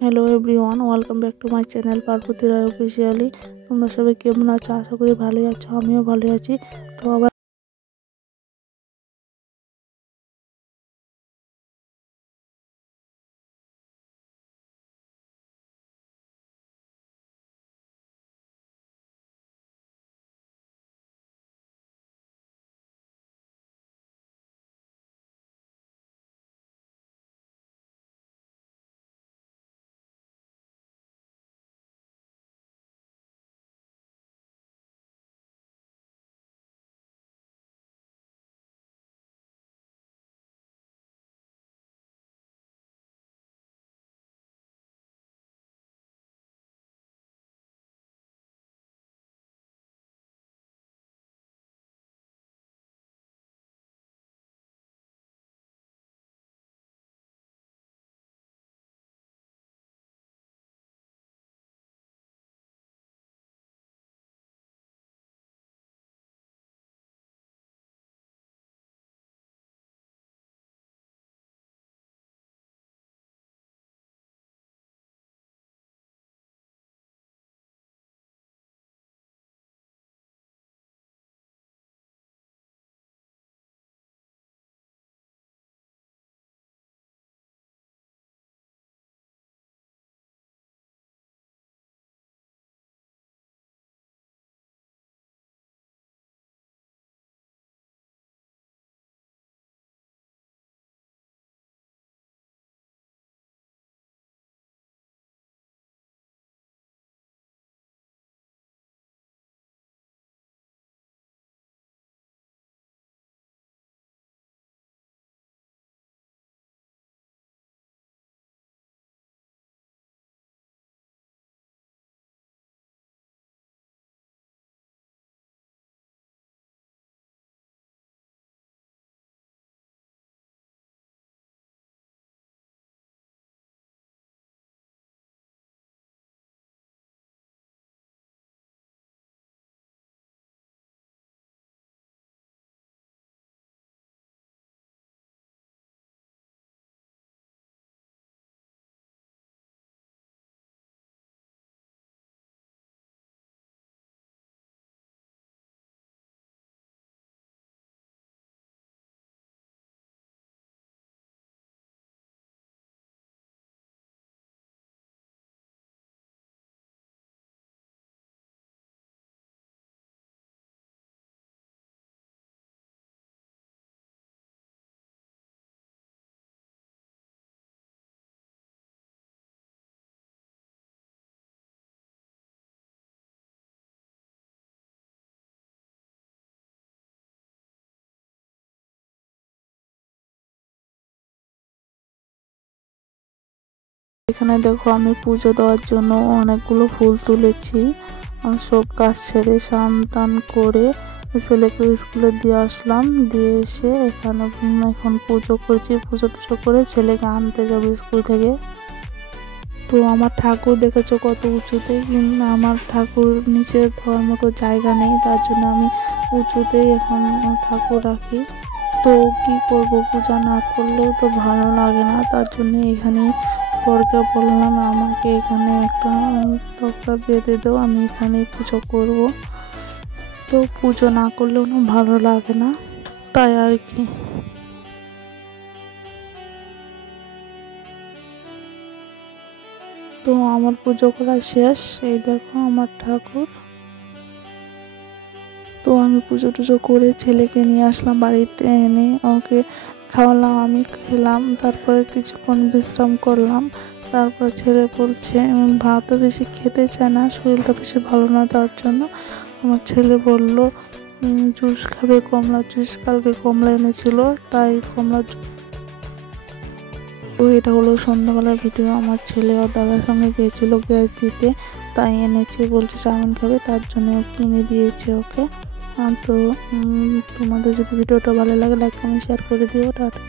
Hello everyone, welcome back to my channel Parvati Roy officially. তোমরা সবাই কেমন আছো? আশা করি ভালোই আছো, আমিও ভালো আছি। তো আবার এখানে দেখো, আমি পুজো দেওয়ার জন্য অনেকগুলো ফুল তুলেছি। সব কাজ ছেড়ে স্নান টান করে ছেলেকে স্কুলে দিয়ে আসলাম, দিয়ে এসে এখানে এখন পুজো করছি। পুজো টুজো করে ছেলেকে আনতে যাবো স্কুল থেকে। তো আমার ঠাকুর দেখেছো কত উঁচুতে, কিন্তু আমার ঠাকুর নিচে দেওয়ার মতো জায়গা নেই, তার জন্য আমি উঁচুতেই এখন ঠাকুর রাখি। তো কি করব, পূজা না করলেও তো ভালো লাগে না, তার জন্য এখানে বরকে বললাম আমাকে এখানে একটা তক্তা বেঁধে দাও, আমি এখানে পুজো করব। তো পুজো না করলেও না ভালো লাগে না, তাই আর কি। তো আমার পুজো করা শেষ, এই দেখো আমার ঠাকুর। তো আমি পুজো টুজো করে ছেলেকে নিয়ে আসলাম বাড়িতে, এনে ওকে খাওয়ালাম, আমি খেলাম, তারপরে কিছুক্ষণ বিশ্রাম করলাম। তারপর ছেলে বলছে ভাতও বেশি খেতে চায় না, শরীরটা বেশি ভালো না, তার জন্য আমার ছেলে বলল জুস খাবে, কমলা জুস, কালকে কমলা এনেছিল, তাই কমলা। তো এটা হলো সন্ধ্যাবেলার ভিডিও। আমার ছেলে আর দাদার সঙ্গে গিয়েছিল গ্যাস দিতে, তাই এনেছে, বলছে চাউমিন খাবে, তার জন্য কিনে দিয়েছে ওকে। তো তোমাদের যদি ভিডিওটা ভালো লাগে লাইক কমেন্ট শেয়ার করে দিও। টাটা।